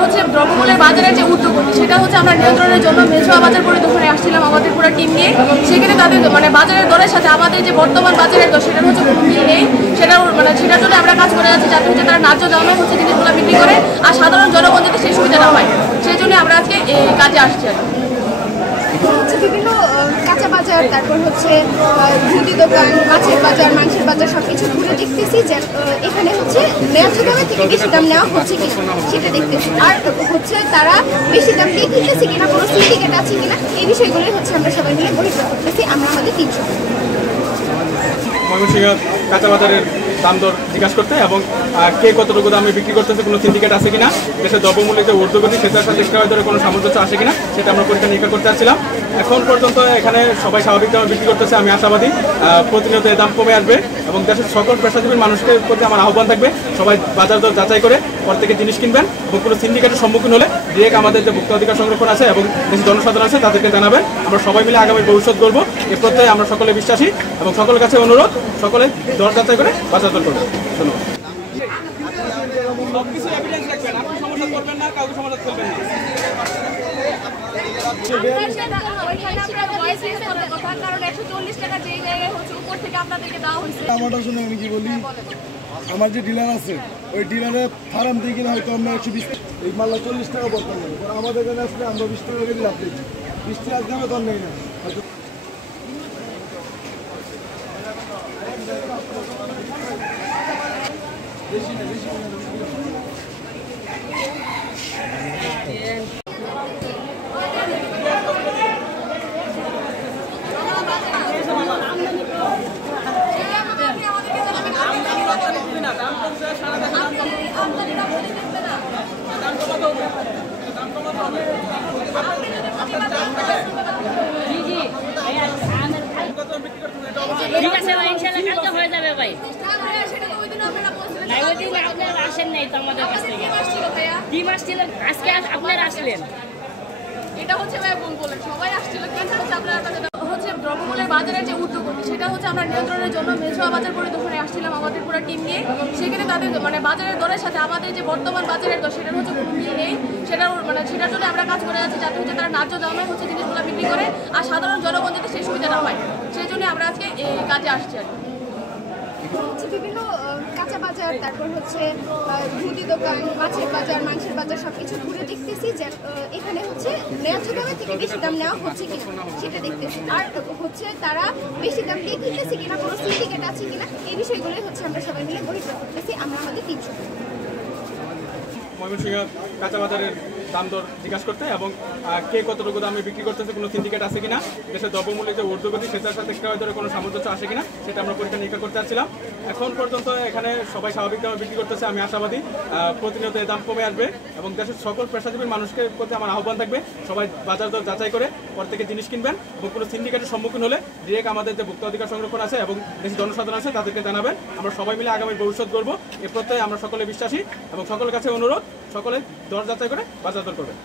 হচ্ছে দ্রব্যমূল্যের বাজারের যে ঊর্ধ্বগতি সেটা হচ্ছে আমরা নিয়ন্ত্রণের জন্য মেঝোয়া বাজার পরিদর্শনে আসছিলাম আমাদের পুরো টিম নিয়ে। সেখানে তাদের বাজারের দরের সাথে আমাদের যে বর্তমান বাজারের দর সেটার হচ্ছে কোনো মিল নেই। সেটার জন্য আমরা কাজ করে যাচ্ছি যাতে হচ্ছে তারা ন্যায্য দামে হচ্ছে জিনিসগুলো বিক্রি করে আর সাধারণ জনগণ যাতে সেই সুবিধা না হয়, সেই জন্য আমরা আজকে এই কাজে আসছি। হচ্ছে বিভিন্ন কাঁচা বাজার, তারপর হচ্ছে মুদি দোকান, মাছের বাজার, মাংসের বাজার সবকিছু ঘুরে দেখতেছি যে এখানে হচ্ছে ন্যায্য দামের থেকে বেশি দাম নেওয়া হচ্ছে কিনা সেটা দেখতেছি, আর হচ্ছে তারা বেশি দাম দিয়ে কিনতেছে কিনা, কোনো সিন্ডিকেট আছে কিনা, এই বিষয়গুলোই হচ্ছে আমরা সবাই মিলে পরীক্ষা করতেছি। আমরা আমাদের 300 ময়মনসিংহ কাঁচা বাজারের দাম দর জিজ্ঞাসা করতে এবং কে কতটুকু দামে বিক্রি করতেছে, কোনো সিন্ডিকেট আছে কিনা, দেশের দ্রব্যমূল্যের যে ঊর্ধ্বগতি সেটার সাথে ক্রয় দরে কোনো সামঞ্জস্য আসে কিনা সেটা আমরা পরীক্ষা নিরীক্ষা করতে আসছিলাম। এখন পর্যন্ত এখানে সবাই স্বাভাবিক দামে বিক্রি করতেছে, আমি আশাবাদী প্রতিনিয়ত এই দাম কমে আসবে এবং দেশের সকল পেশাজীবী মানুষকে প্রতি আমার আহ্বান থাকবে সবাই বাজার দর যাচাই করে পর থেকে জিনিস কিনবেন এবং কোনো সিন্ডিকেটের সম্মুখীন হলে ডিরেক্ট আমাদের যে ভোক্তা অধিকার সংরক্ষণ আছে এবং দেশের জনসাধারণ আছে তাদেরকে জানাবেন। আমরা সবাই মিলে আগামী ভবিষ্যৎ করবো এ প্রত্যয়ে আমরা সকলে বিশ্বাসী এবং সকলের কাছে অনুরোধ সকলে দর যাচাই করে বাজার দর করবেন। ধন্যবাদ। সবকিছু এভিডেন্স রাখবেন, আপনি সমস্যা করবেন না, কাউকে সমস্যা করবেন না। আমি কি বলি, আমার যে ডিলার আছে ওই ডিলারের ফার্ম দিয়ে কিনা হয়তো আমরা 120 এই মাল্লা 40 টাকা বর্তমান নেই, আমাদের এখানে আসলে আমরা 20 টাকা করে লাভ দিচ্ছি, 20 টাকা দামে তো নেই না হয়তো। ঠিক আছে ভাই, ইনশাআল্লাহ কালকে হয়ে যাবে ভাই। নাই ওই দিন আপনারা আসেন নাই তো আমাদের কাছ থেকে। কি মাস ছিল আজকে আপনারা আসলেন? এটা হচ্ছে ভাই ভুল বলেন, সবাই আসছিল কিন্তু হচ্ছে আপনারা হচ্ছে দ্রব্যমূল্যের বাজারের যে ঊর্ধ্বগতি সেটা হচ্ছে আমরা নিয়ন্ত্রণের জন্য মেঝোয়া বাজার পরিদর্শনে আসছিলাম আমাদের পুরো টিম নিয়ে। সেখানে তাদের বাজারের দরের সাথে আমাদের যে বর্তমান বাজারের দর সেটার হচ্ছে কোনো মিল নেই। সেটার জন্য আমরা কাজ করে যাচ্ছি যাতে হচ্ছে তারা ন্যায্য দামে হচ্ছে জিনিসগুলো বিক্রি করে আর সাধারণ জনগণ যাতে সেই সুবিধা না হয়, সেই জন্য আমরা আজকে এই কাজে আসছি। হচ্ছে বিভিন্ন কাঁচা বাজার, তারপর হচ্ছে মুদি দোকান, মাছের বাজার, মাংসের বাজার সবকিছু ঘুরে দেখতেছি যে এখানে হচ্ছে ন্যায্য দামের থেকে বেশি দাম নেওয়া হচ্ছে কিনা সেটা দেখতেছি, আর হচ্ছে তারা বেশি দাম দিয়ে কিনতেছে কিনা, কোনো সিন্ডিকেট আছে কিনা, এই বিষয়গুলোই হচ্ছে আমরা সবাই মিলে পরীক্ষা করতেছি। আমরা আমাদের 300 ময়মনসিংহ কাঁচা বাজারের দাম দর জিজ্ঞাসা করতে এবং কে কতটুকু দামে বিক্রি করতেছে, কোনো সিন্ডিকেট আছে কিনা, দেশের দ্রব্যমূল্যের যে ঊর্ধ্বগতি সেটার সাথে ক্রয় দরে কোনো সামঞ্জস্য আসে কিনা সেটা আমরা পরীক্ষা নিরীক্ষা করতে আসছিলাম। এখন পর্যন্ত এখানে সবাই স্বাভাবিক দামে বিক্রি করতেছে, আমি আশাবাদী প্রতিনিয়ত এই দাম কমে আসবে এবং দেশের সকল পেশাজীবী মানুষকে প্রতি আমার আহ্বান থাকবে সবাই বাজার দর যাচাই করে পর থেকে জিনিস কিনবেন এবং কোনো সিন্ডিকেটের সম্মুখীন হলে ডিরেক্ট আমাদের যে ভোক্তা অধিকার সংরক্ষণ আছে এবং দেশের জনসাধারণ আছে তাদেরকে জানাবেন। আমরা সবাই মিলে আগামী ভবিষ্যৎ করবো এ প্রত্যয়ে আমরা সকলে বিশ্বাসী এবং সকলের কাছে অনুরোধ সকলে দর যাচাই করে বাজার দর করবেন।